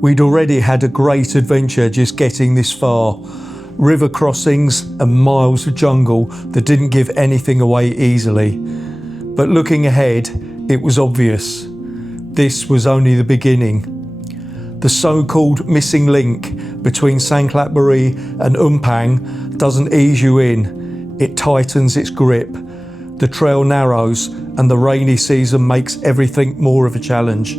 We'd already had a great adventure just getting this far. River crossings and miles of jungle that didn't give anything away easily. But looking ahead, it was obvious. This was only the beginning. The so-called missing link between Sangkhlaburi and Umphang doesn't ease you in, it tightens its grip. The trail narrows and the rainy season makes everything more of a challenge.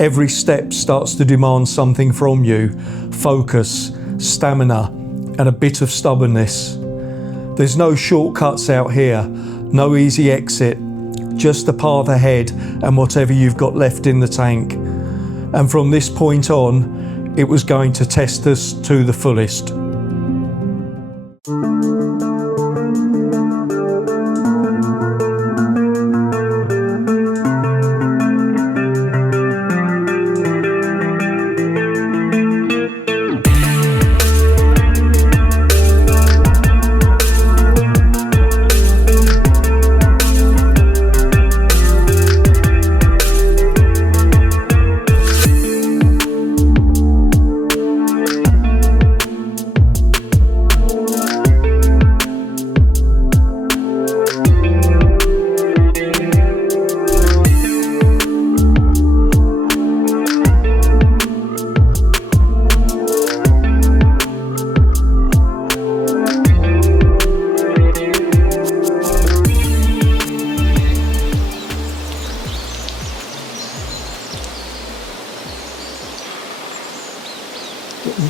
Every step starts to demand something from you, focus, stamina, and a bit of stubbornness. There's no shortcuts out here, no easy exit, just the path ahead and whatever you've got left in the tank. And from this point on, it was going to test us to the fullest.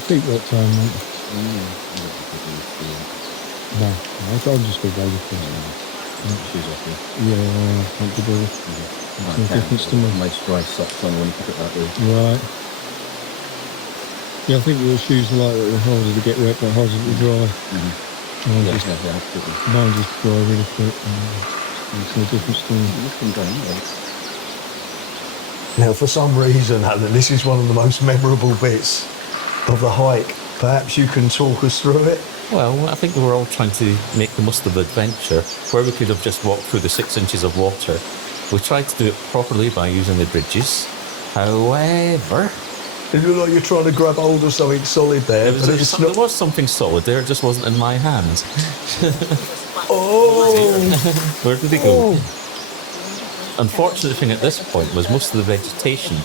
Feet that time, mate. No, I'll just go over for Shoes off you. Yeah, comfortable. No difference to me. Nice dry socks on when you put it that way. Right. Yeah, I think your shoes are like that. They're harder to get wet, but harder to dry. Yeah, absolutely. Mine just dry really quick. Makes no difference to me. Now, for some reason, Alan, this is one of the most memorable bits of the hike. Perhaps you can talk us through it? Well, I think we were all trying to make the most of the adventure. Where we could have just walked through the 6 inches of water, we tried to do it properly by using the bridges. However, it looked like you're trying to grab hold of something solid there. There was something solid there, it just wasn't in my hand. Oh! Where did it go? Unfortunate thing at this point was most of the vegetation,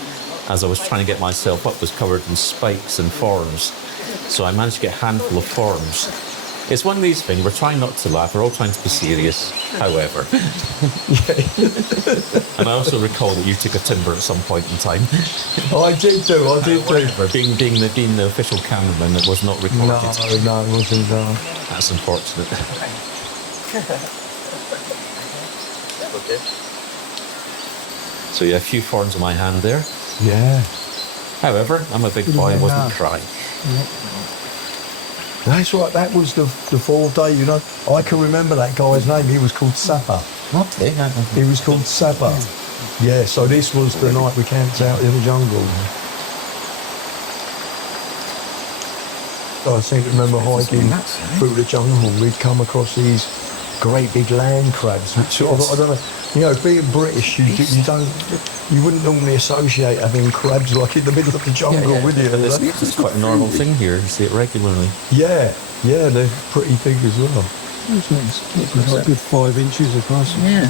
as I was trying to get myself up, was covered in spikes and thorns. So I managed to get a handful of thorns. It's one of these things, we're trying not to laugh, we're all trying to be serious, however. And I also recall that you took a timber at some point in time. I did do. However, being the official cameraman, it was not recorded. No, it wasn't. That's unfortunate. Okay. So yeah, a few thorns in my hand there. Yeah. However, I'm a big boy, I wasn't crying. That's right, that was the fourth day, you know. I can remember that guy's name, he was called Sapper. Okay. He was called Sapper. Yeah, so this was the night we camped out in the jungle. I seem to remember hiking through the jungle, we'd come across these great big land crabs, which sort of, I don't know, you know, being British, you wouldn't normally associate having crabs like in the middle of the jungle, would you? This is quite a normal thing here, you see it regularly. Yeah, they're pretty big as well. It's nice. Like a good 5 inches across. Yeah.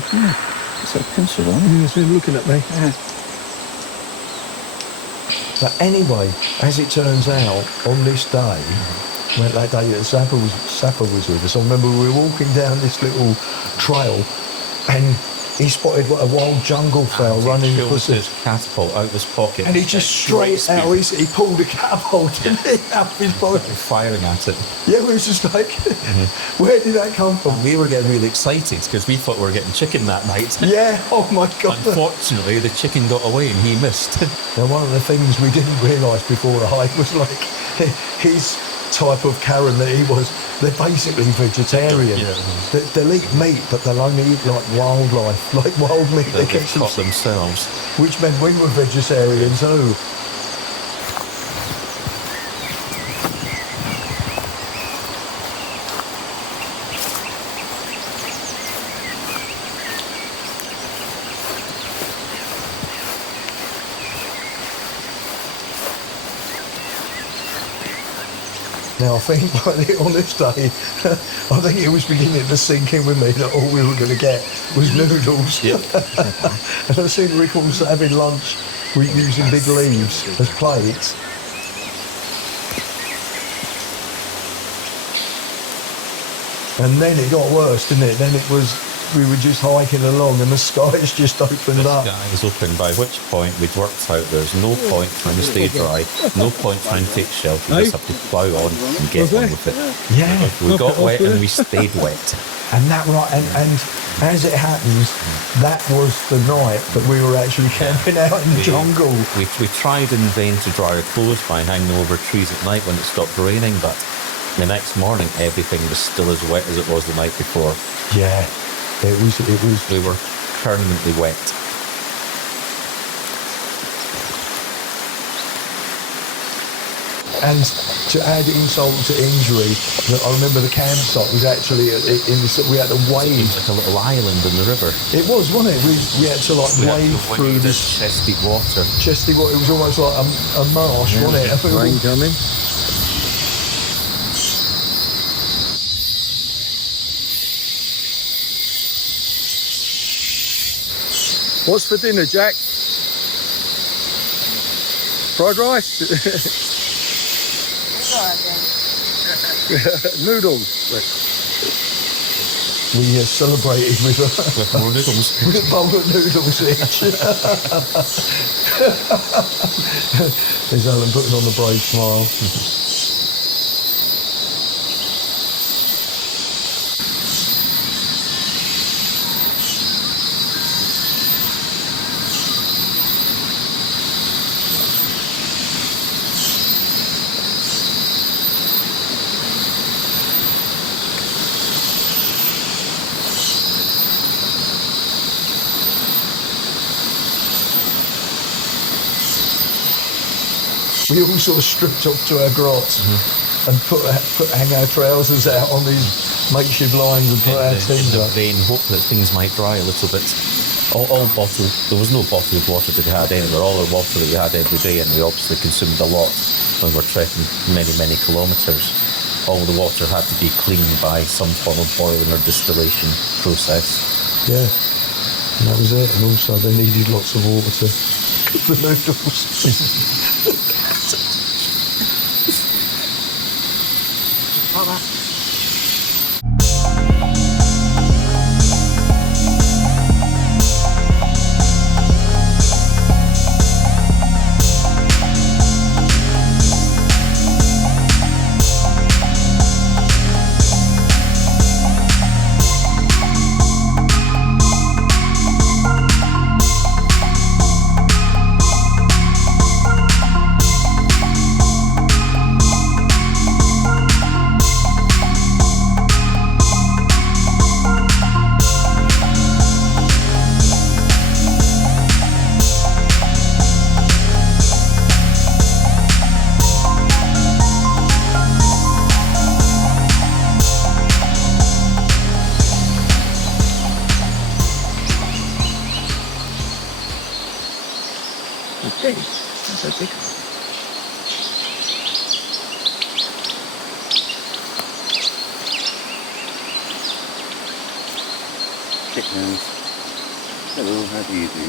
It's a pincer one. Yeah, so looking at me. Yeah. But anyway, as it turns out, on this day, when that day that Sapper was with us, I remember we were walking down this little trail and he spotted a wild jungle fowl running across his catapult out of his pocket. and he just straight out, he pulled a catapult out of his pocket. Firing at it. Yeah, we was just like, where did that come from? We were getting really excited because we thought we were getting chicken that night. Yeah, oh my God. Unfortunately, the chicken got away and he missed. Now, one of the things we didn't realise before the hike was like his type of Karen that he was, they're basically vegetarian. Yeah. They'll eat meat, but they'll only eat like wildlife, like wild meat. They get caught themselves. Which meant we were vegetarian too. Now, I think on this day, I think it was beginning to sink in with me that all we were going to get was noodles. Yep. And I seem to recall having lunch using big leaves as plates. And then it got worse, didn't it? Then we were just hiking along and the skies just opened up. The sky was open, by which point we'd worked out there's no point trying to stay dry, no point trying to take shelter, you just have to plough on and get on with it. Yeah. We got wet and we stayed wet. And that and as it happens, that was the night that we were actually camping out in the jungle. We tried in vain to dry our clothes by hanging over trees at night when it stopped raining, but the next morning everything was still as wet as it was the night before. Yeah, it was. We were permanently wet. And to add insult to injury, I remember the campsite was actually we had to wade. It was like a little island in the river. It was, wasn't it? We had to wade through this chest deep water. Chest deep water. It was almost like a marsh, wasn't it? Rain coming. What's for dinner, Jack? Fried rice? Noodles. We celebrated with More noodles. with a bowl of noodles each. There's Alan putting on the brave smile. We all sort of stripped off to our grots and hang our trousers out on these makeshift lines and put our in tins the up. vain hope that things might dry a little bit. All bottled, there was no bottled water that we had anywhere, all the water that we had every day, and we obviously consumed a lot when we're trekking many, many kilometres. All the water had to be cleaned by some form of boiling or distillation process. Yeah, and that was it. And also they needed lots of water to cook the noodles. Okay, that's a big one. Chickens. Hello, how do you do?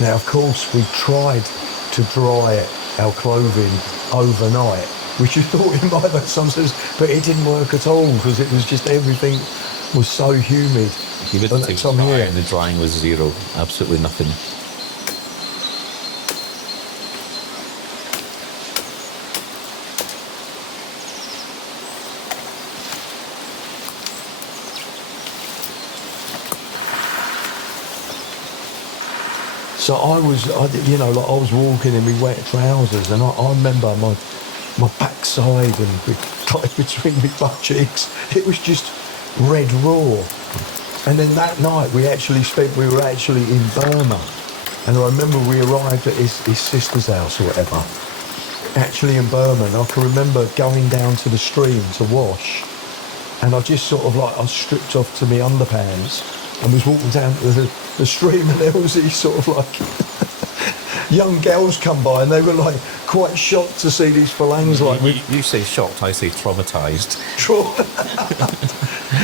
Now, of course, we tried to dry our clothing overnight, which you thought it might make some sense, but it didn't work at all because it was just everything was so humid. Humidity was high and the drying was zero, absolutely nothing. So I was walking in my wet trousers, and I remember my backside and tight between my butt cheeks. It was just red raw. And then that night we were actually in Burma, and I remember we arrived at his sister's house or whatever, actually in Burma, and I can remember going down to the stream to wash, and I just sort of like, I stripped off to my underpants and was walking down to the stream, and there was these sort of like young girls come by, and they were like quite shocked to see these phalanges like... You say shocked, I say traumatised.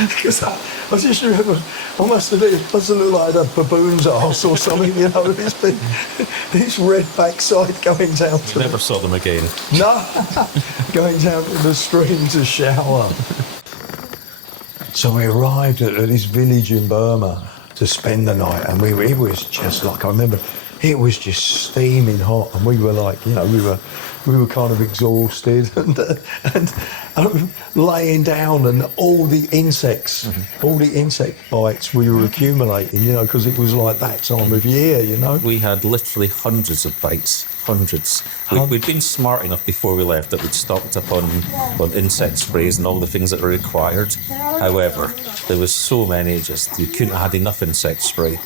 Because I just remember, I must have looked like a baboon's arse or something, you know, this red backside going down to... Never saw them again. No, going down to the stream to shower. So we arrived at this village in Burma to spend the night, and it was just like, I remember, it was just steaming hot, and we were like, you know, we were kind of exhausted, and laying down, and all the insect bites we were accumulating, you know, because it was like that time of year, you know. We had literally hundreds of bites, hundreds. We'd been smart enough before we left that we'd stocked up on insect sprays and all the things that were required. However, there was so many, just you couldn't have had enough insect spray.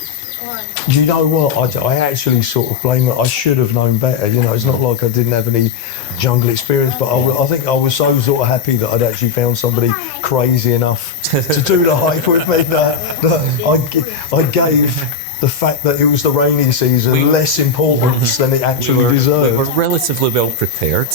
You know what? I actually sort of blame it. I should have known better. You know, it's not like I didn't have any jungle experience, but I think I was so sort of happy that I'd actually found somebody crazy enough to do the hike with me that I gave the fact that it was the rainy season less importance than it actually deserved. We were relatively well prepared.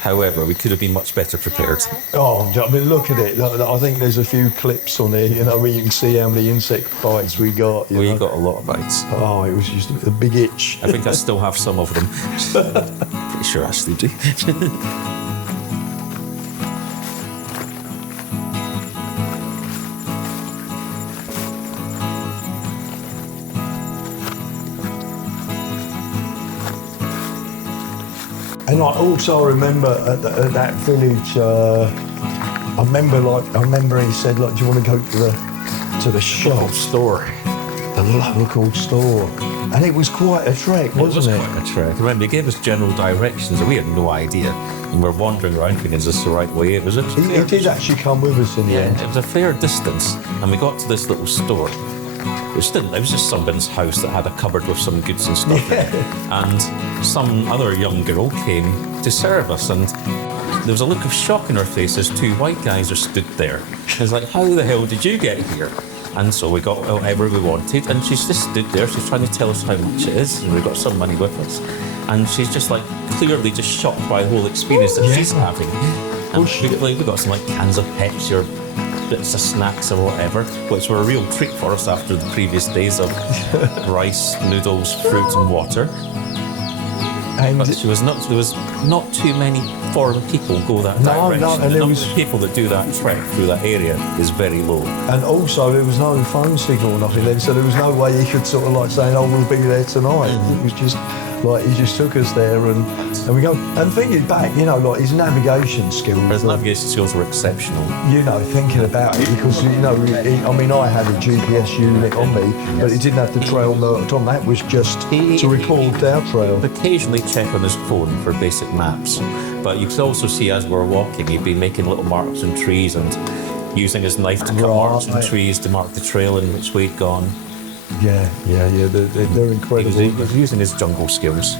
However, we could have been much better prepared. Oh, I mean, look at it. I think there's a few clips on here, you know, where you can see how many insect bites we got. We got a lot of bites. Oh, it was just a big itch. I think I still have some of them. Pretty sure I still do. And I also remember at that village, I remember he said, like, do you want to go to the shop store, the local store? And it was quite a trek, wasn't it? Quite a trek. Remember, he gave us general directions, and we had no idea. And we're wandering around thinking, is this the right way? It was He did actually come with us in the end. It was a fair distance, and we got to this little store. It was just someone's house that had a cupboard with some goods and stuff in it. And some other young girl came to serve us, and there was a look of shock in her face as two white guys are stood there. It's like, how the hell did you get here? And so we got whatever we wanted, and she's just stood there. She's trying to tell us how much it is, and we got some money with us. And she's just like clearly just shocked by the whole experience that she's having. And we got some like cans of Pepsi or bits of snacks or whatever, which were a real treat for us after the previous days of rice, noodles, fruit and water. And but there was not too many foreign people go that direction. No, and the number of people that do that trek through that area is very low. And also there was no phone signal or nothing then, so there was no way he could sort of like saying, oh, we'll be there tonight. It was just like, he just took us there and we go. And thinking back, you know, like his navigation skills. His navigation skills were exceptional. You know, thinking about it, because, you know, I had a GPS unit on me, but it didn't have the trail marked on. That was just to record our trail. Occasionally check on his phone for basic maps, but you could also see as we're walking, he'd be making little marks on trees and using his knife to cut marks on trees to mark the trail in which we'd gone. Yeah, they're incredible. He was using his jungle skills.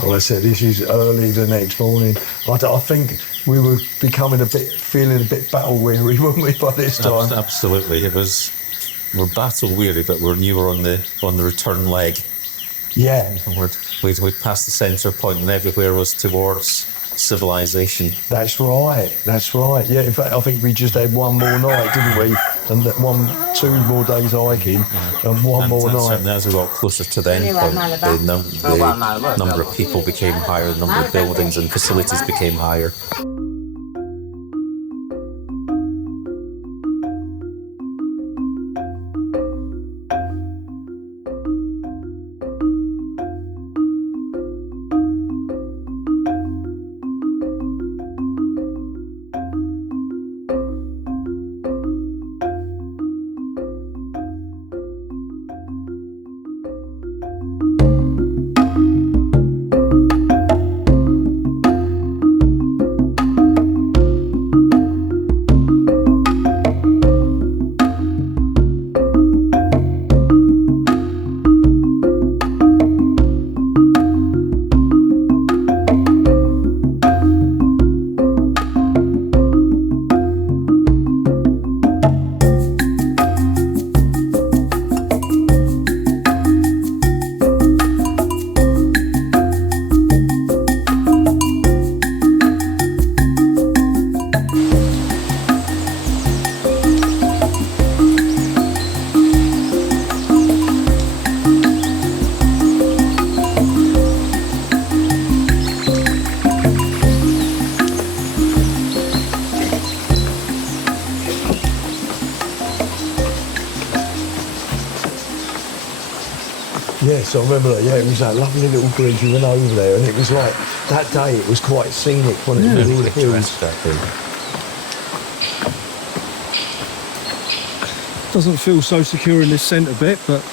Well, I said this is early the next morning. I think we were feeling a bit battle weary, weren't we, by this time? Absolutely, we're battle weary, but we knew we're on the return leg. Yeah, we'd passed the centre point, and everywhere was towards civilization. That's right. Yeah, in fact, I think we just had one more night, didn't we? And 2 more days hiking, and one more night. Certainly, as we got closer to the end point, the number of people became higher, the number of buildings and facilities became higher. Yes, I remember that. Yeah, it was that lovely little bridge. We went over there, and it was like that day. It was quite scenic, wasn't it? With all the hills. Doesn't feel so secure in this centre bit, but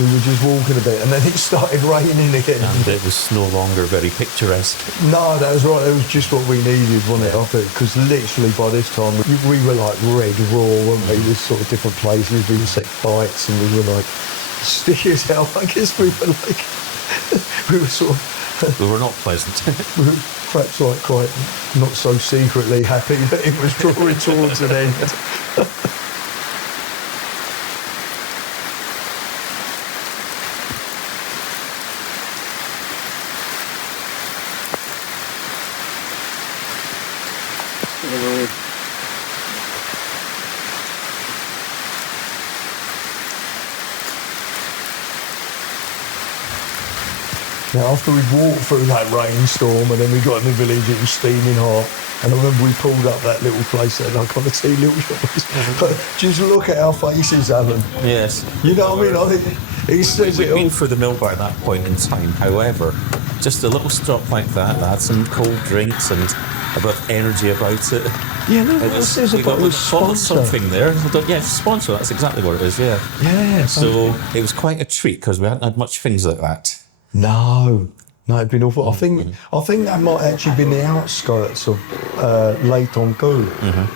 we were just walking a bit, and then it started raining again. And it was no longer very picturesque. No, that was right. It was just what we needed, wasn't it? I think because literally by this time we were like red raw, weren't we? There's sort of different places, we insect bites, and we were like sticky as hell. I guess we were like we were sort of We were not pleasant. we were perhaps like quite not so secretly happy that it was drawing towards an end. Now, after we'd walked through that rainstorm and then we got in the village, it was steaming hot. And I remember we pulled up that little place there, like on the tea little shop. But just look at our faces, Alan. Yes. You know what I mean? I think he says We'd it all. been through the mill by that point in time. However, just a little stop like that had some cold drinks and a bit of energy about it. Yeah, no, It it was, says we about got the followed sponsor. something there. Yeah, sponsor, that's exactly what it is, yeah. Yeah. So it was quite a treat because we hadn't had much things like that. No, it'd been awful. I think that might actually been the outskirts of Tong Ku.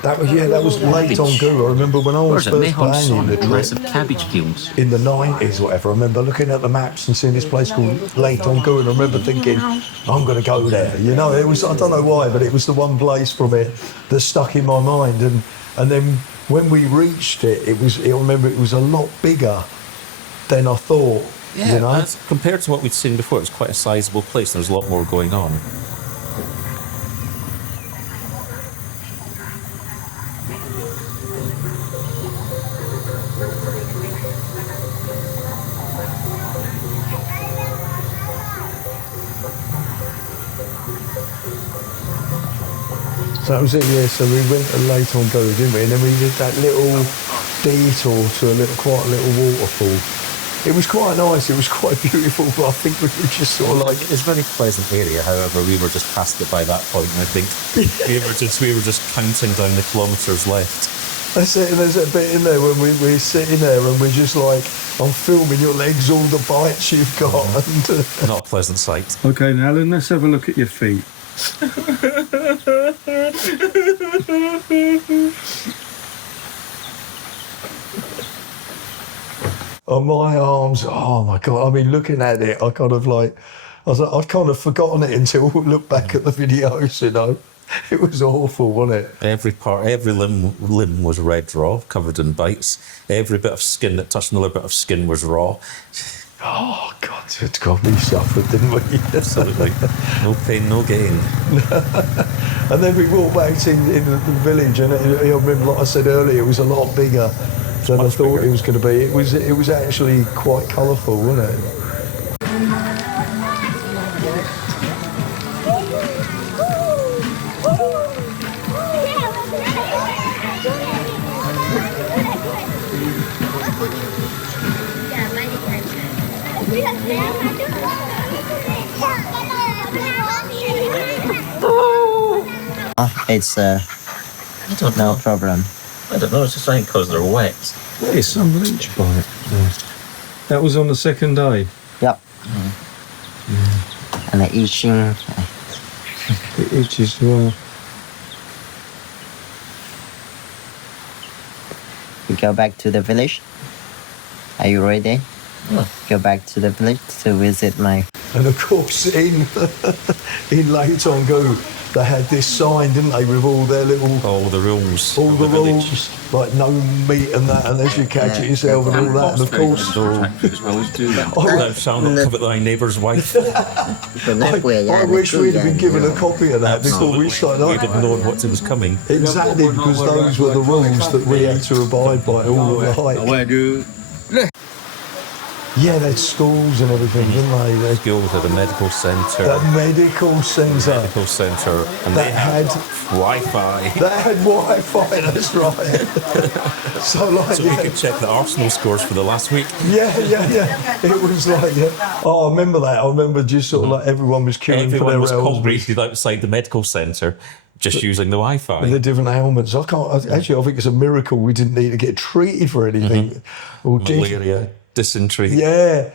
That was Tong Ku. I remember when I was first playing in the trip massive cabbage fields. in the 90s, whatever. I remember looking at the maps and seeing this place called Tong Ku, and I remember thinking, I'm going to go there. You know, it was, I don't know why, but it was the one place from it that stuck in my mind. And then when we reached it, I remember it was a lot bigger than I thought. Yeah, you know? that's, compared to what we'd seen before, it was quite a sizable place. There was a lot more going on. So that was it, yeah. So we went to Tong Ku, didn't we? And then we did that little detour to quite a little waterfall. It was quite nice, it was quite beautiful, but I think we were just sort of like... It's a very pleasant area, however, we were just past it by that point, and I think we were just counting down the kilometres left. That's it, and there's a bit in there when we're sitting there and we're just like, I'm filming your legs, all the bites you've got. And, Not a pleasant sight. okay, now Alan, let's have a look at your feet. on my arms, oh my God, I mean, looking at it, I'd kind of forgotten it until we looked back at the videos, you know. It was awful, wasn't it? Every limb was red raw, covered in bites. Every bit of skin that touched another bit of skin was raw. Oh God, we suffered, didn't we? Absolutely. No pain, no gain. And then we walked back in the village, and I remember, like I said earlier, it was a lot bigger than I thought it was going to be. It was actually quite colourful, wasn't it? It's no problem. I don't know, it's just like because they're wet. There's some leech bite. Yeah. That was on the second day. Yep. And the itching. It itches well. We go back to the village. Are you ready? Go back to the village to visit my... And of course, in Tong Ku, they had this sign, didn't they, with all their little... All the rules. All of the village. rules, like no meat and that, unless you catch it yourself and all that. And of course, Thou shalt not covet thy neighbour's wife. I wish we'd have been given a copy of that before we started. We'd have known what was coming. Exactly, because those were the rules that we had to abide by all of the hike. Yeah, they had schools and everything, didn't they? They Schools at a medical centre. the medical centre. Medical centre, and That they had Wi-Fi. That had Wi-Fi, that's right. So like, So we could check the Arsenal scores for the last week. yeah. It was like, oh, I remember that. I remember just sort of like everyone was queuing for Everyone their was helmets. congregated outside the medical centre, just using the Wi-Fi. And the different helmets. Actually, I think it's a miracle we didn't need to get treated for anything. Or did. Malaria, dysentery. Yeah.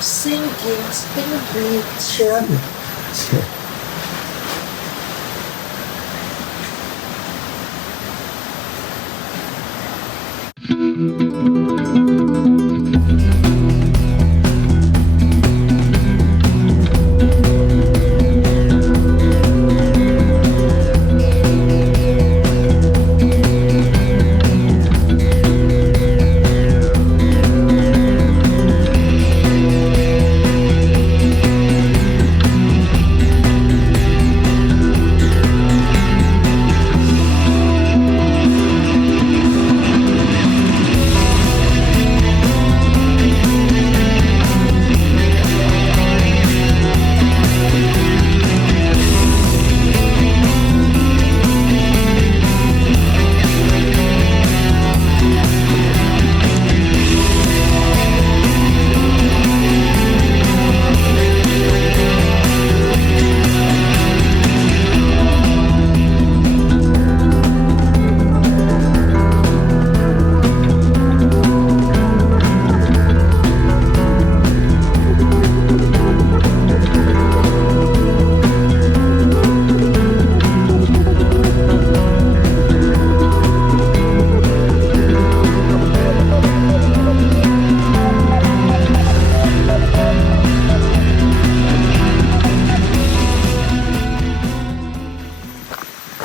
Sinking, sure.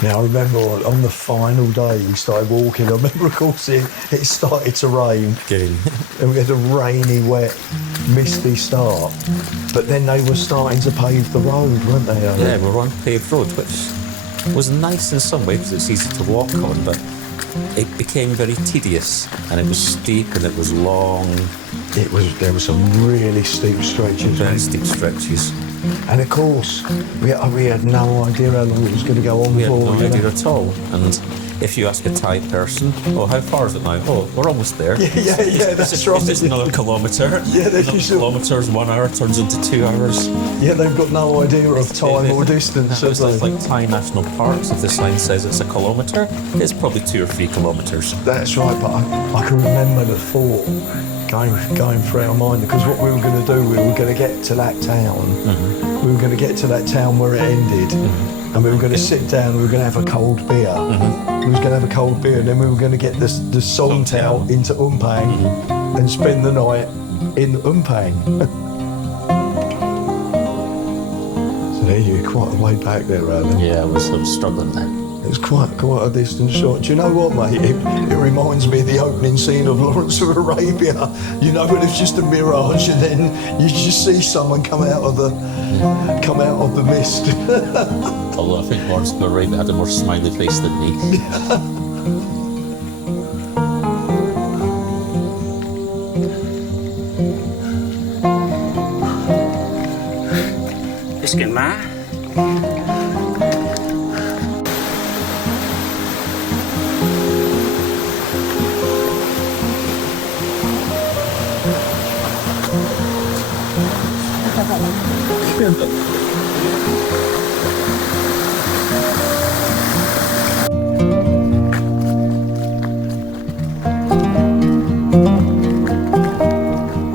Now I remember on the final day we started walking. I remember, of course, it started to rain. Again. And we had a rainy, wet, misty start. But then they were starting to pave the road, weren't they, Alan? Yeah, we're on paved road, which was nice in some ways because it's easy to walk on, but it became very tedious, and it was steep and it was long. There were some really steep stretches. Very steep stretches. And of course, we had no idea how long it was going to go on We had for. no you know? idea at all. And if you ask a Thai person, oh, how far is it now? Oh, we're almost there. Yeah, that's right. It's just another kilometre. Yeah, they another used to- kilometres, 1 hour turns into 2 hours. Yeah, they've got no idea of time or distance. It's have they? like Thai national parks. If the sign says it's a kilometre, it's probably 2 or 3 kilometres. That's right, but I can remember the thought going through our mind, because what we were going to do, we were going to get to that town. Mm-hmm. We were going to get to that town where it ended, and we were going to sit down. We were going to have a cold beer. We was going to have a cold beer, and then we were going to get the Songtao into Umphang and spend the night in Umphang. So there you're quite a way back there, Alan. Yeah, I was struggling there. It was quite a distant shot. Do you know what, mate? It reminds me of the opening scene of Lawrence of Arabia. You know, when it's just a mirage, and then you just see someone come out of the mist. Although I think Lawrence of Arabia had a more smiley face than me. Biscuit má.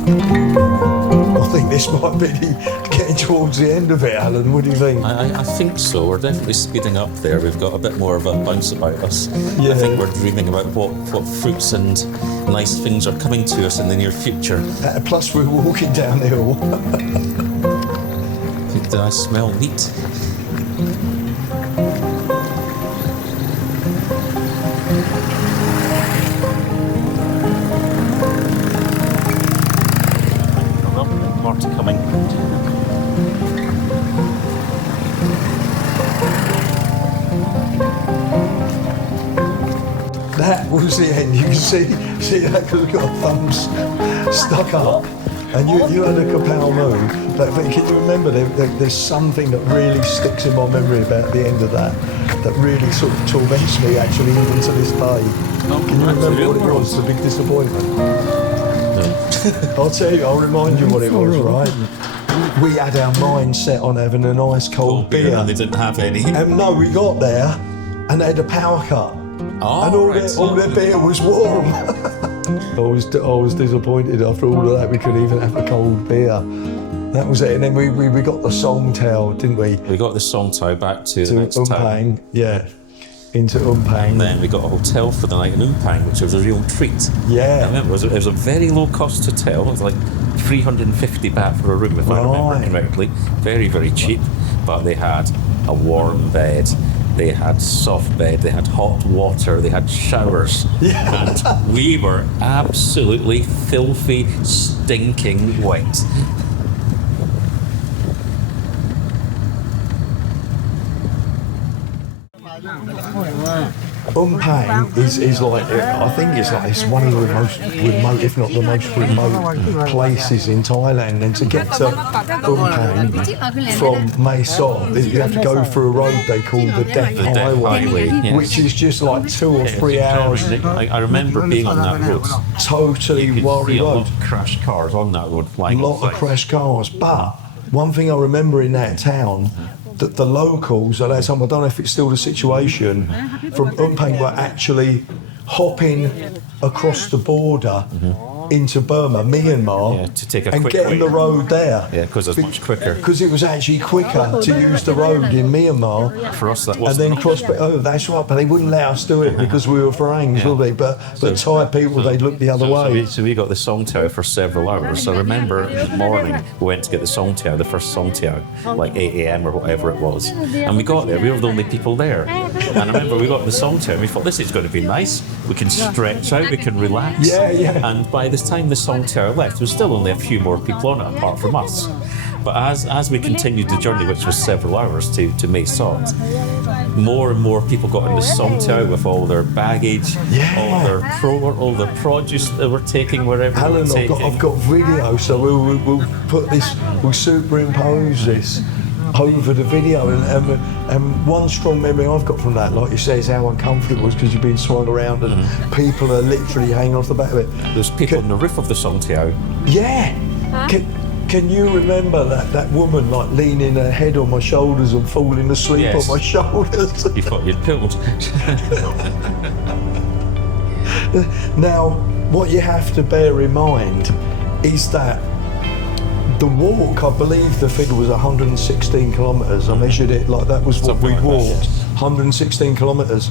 I think this might be getting towards the end of it, Alan. What do you think? I think so. We're definitely speeding up there. We've got a bit more of a bounce about us. Yeah. I think we're dreaming about what fruits and nice things are coming to us in the near future. Plus, we're walking downhill. Did I smell meat? More to coming. That was the end. You can see that because we've got thumbs stuck up. And you had a kapow moo. But can you remember, there's something that really sticks in my memory about the end of that really sort of torments me actually even to this day. Can you remember what it was, the big disappointment? No. I'll tell you, I'll remind you what it was, right? We had our mind set on having a nice cold beer. And they didn't have any. And no, we got there and they had a power cut. Oh, and all their beer was warm. I was disappointed after all of that we could even have a cold beer. That was it. And then we got the song towel, didn't we? We got the song towel back to the next Umphang, town. yeah. Into Umphang. And then we got a hotel for the night in Umphang, which was a real treat. Yeah. I remember it was a very low cost hotel. It was like 350 baht for a room, if I remember correctly. Very, very cheap. But they had a warm bed. They had soft bed, they had hot water, they had showers, and we were absolutely filthy, stinking wet. Umphang is like, I think it's one of the most remote, if not the most remote places in Thailand. And to get to Umphang from Mae Sot, you have to go through a road they call the Death Highway, yes. which is just like 2 or 3 hours. I remember being on that road. Totally worry A lot road. of crashed cars on that road flying. A lot of crashed cars. But one thing I remember in that town, that the locals at that time, I don't know if it's still the situation, from Umphang were actually hopping across the border into Burma, Myanmar, to take a and quick getting the road there. Yeah, because it's much quicker. Because it was actually quicker to use the road in Myanmar. For us, that And wasn't. then cross. Oh, that's right. But they wouldn't let us do it because we were Farangs, would they? But Thai people, they'd look the other way. So we got the song tower for several hours. So I remember in the morning we went to get the song tower, the first song tower, like 8 a.m. or whatever it was. And we got there. We were the only people there. And I remember we got the song tower. And we thought, this is going to be nice. We can stretch out. We can relax. Yeah. And by this time the song tower left, there was still only a few more people on it apart from us. But as we continued the journey, which was several hours to Mae Sot, more and more people got in the song tower with all their baggage, all their produce they were taking wherever they were Alan, taking. I've got video, so we'll put this, we'll superimpose this over the video, and one strong memory I've got from that, like you say, is how uncomfortable it was because you've been swung around and people are literally hanging off the back of it. There's people on the roof of the song tower. Yeah. Can you remember that woman like leaning her head on my shoulders and falling asleep Yes. on my shoulders? You thought you'd pulled. Now, what you have to bear in mind is that the walk, I believe the figure was 116 kilometres. I measured it like that was what Something we'd like that, walked, yes. 116 kilometres.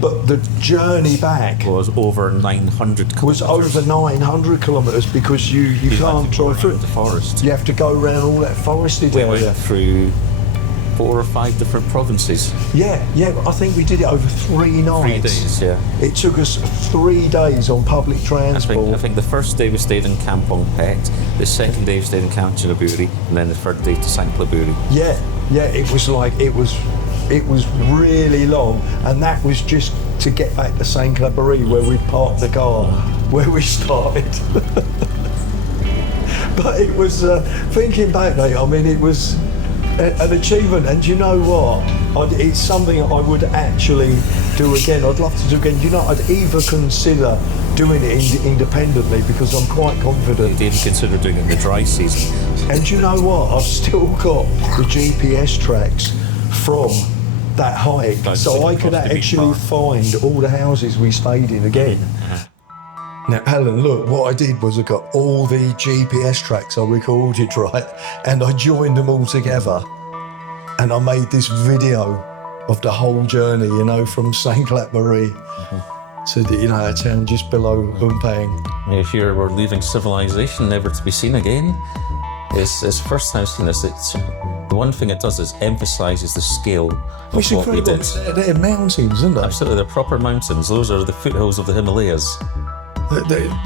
But the journey back was over 900 kilometres. was over 900 kilometres because you can't drive through the forest. You have to go around all that forested We area. went through 4 or 5 different provinces. Yeah, I think we did it over 3 nights. 3 days, yeah. It took us 3 days on public transport. I think the first day we stayed in Kampong Phet, the second day we stayed in Sangkhlaburi, and then the third day to Sangkhlaburi. Yeah, it was like, it was really long, and that was just to get back to Sangkhlaburi where we'd parked the car, where we started. But it was, thinking back, mate, I mean, it was an achievement, and you know what? It's something I would actually do again. I'd love to do again. You know, I'd either consider doing it independently because I'm quite confident. They didn't consider doing it in the dry season. And you know what? I've still got the GPS tracks from that hike, so I could actually find all the houses we stayed in again. Now, Alan, look, what I did was I got all the GPS tracks I recorded, right, and I joined them all together, and I made this video of the whole journey, you know, from Sangkhlaburi to the, town just below Umphang. If you were leaving civilization, never to be seen again, it's first time seeing this. The one thing it does is emphasises the scale of It's what we incredible. did. They're mountains, isn't they? Absolutely, they're proper mountains. Those are the foothills of the Himalayas.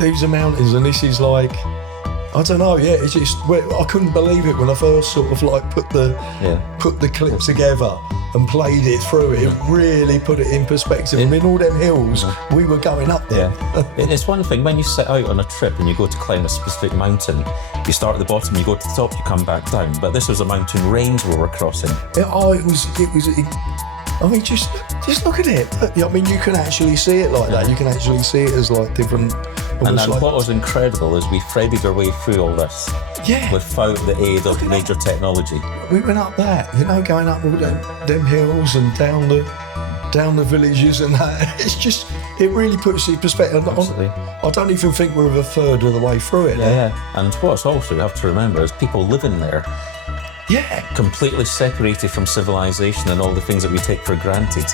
These are mountains, and this is like, I don't know. Yeah, it's just I couldn't believe it when I first sort of like put the clip together. and played it through, it really put it in perspective. I mean, all them hills, we were going up there. It's one thing when you set out on a trip and you go to climb a specific mountain, you start at the bottom, you go to the top, you come back down. But this was a mountain range we were crossing. I mean, just look at it. I mean, you can actually see it like that. You can actually see it as like different. And what was incredible is we threaded our way through all this. Yeah. Without the aid of major technology. We went up that, going up all them hills and down the villages and that. It's just, it really puts it in perspective. Absolutely. I don't even think we're a third of the way through it. Yeah. And what's also you have to remember is people living there. Yeah. Completely separated from civilization and all the things that we take for granted.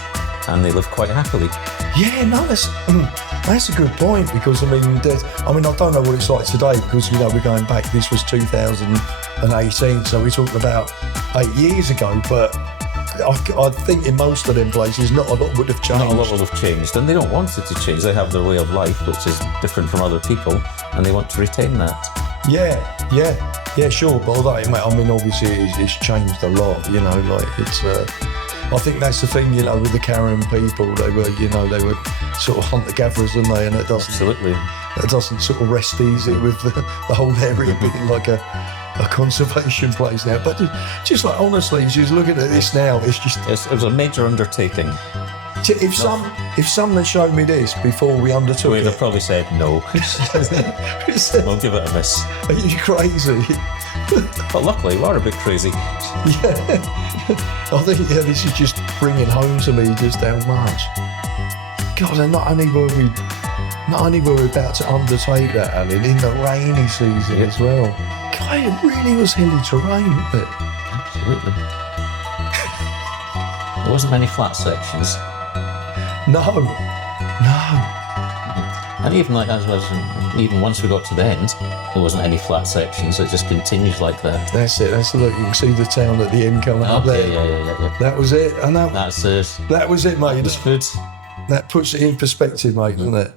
And they live quite happily. Yeah, no, that's a good point, because I don't know what it's like today, because we're going back. This was 2018, so we're talking about 8 years ago. But I think in most of them places, not a lot would have changed. Not a lot would have changed, and they don't want it to change. They have their way of life, which is different from other people, and they want to retain that. Yeah, sure. But obviously, it's changed a lot. It's. I think that's the thing, with the Karen people. They were sort of hunter-gatherers, and it doesn't. Absolutely. It doesn't sort of rest easy with the whole area being like a conservation place now. But just like honestly, just looking at this now, it's just. It was a major undertaking. If someone had shown me this before we undertook we'd it, have probably said no. We'll give it a miss. Are you crazy? But luckily, we are a bit crazy. Yeah. I think this is just bringing home to me just how much. God, and not only were we about to undertake that, Alan, in the rainy season as well. God, it really was hilly terrain, wasn't it? Absolutely. There wasn't many flat sections. No. And even even once we got to the end, there wasn't any flat sections. It just continues like that. That's it. Look, you can see the town at the end coming up there. Yeah. That was it. And That's it. That was it, mate. It's good. That puts it in perspective, mate, doesn't it?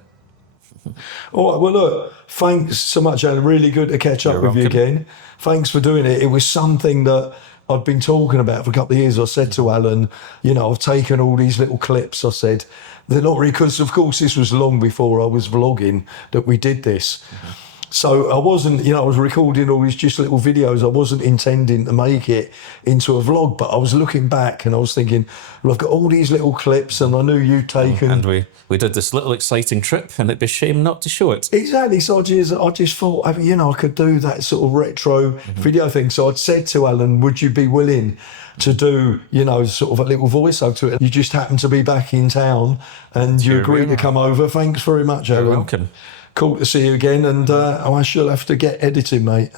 All right, well, look, thanks so much, Alan. Really good to catch up with you again. Thanks for doing it. It was something that I'd been talking about for a couple of years. I said to Alan, I've taken all these little clips. I said, they're not really, because of course this was long before I was vlogging that we did this. Mm-hmm. So I wasn't, I was recording all these just little videos. I wasn't intending to make it into a vlog, but I was looking back and I was thinking, well, I've got all these little clips and I knew you'd taken. And we did this little exciting trip and it'd be a shame not to show it. Exactly. So I just thought, I could do that sort of retro video thing. So I'd said to Alan, would you be willing to do, sort of a little voiceover to it? You just happened to be back in town and you agreed to come over. Thanks very much, Alan. You're welcome. Cool to see you again, and I shall have to get editing, mate.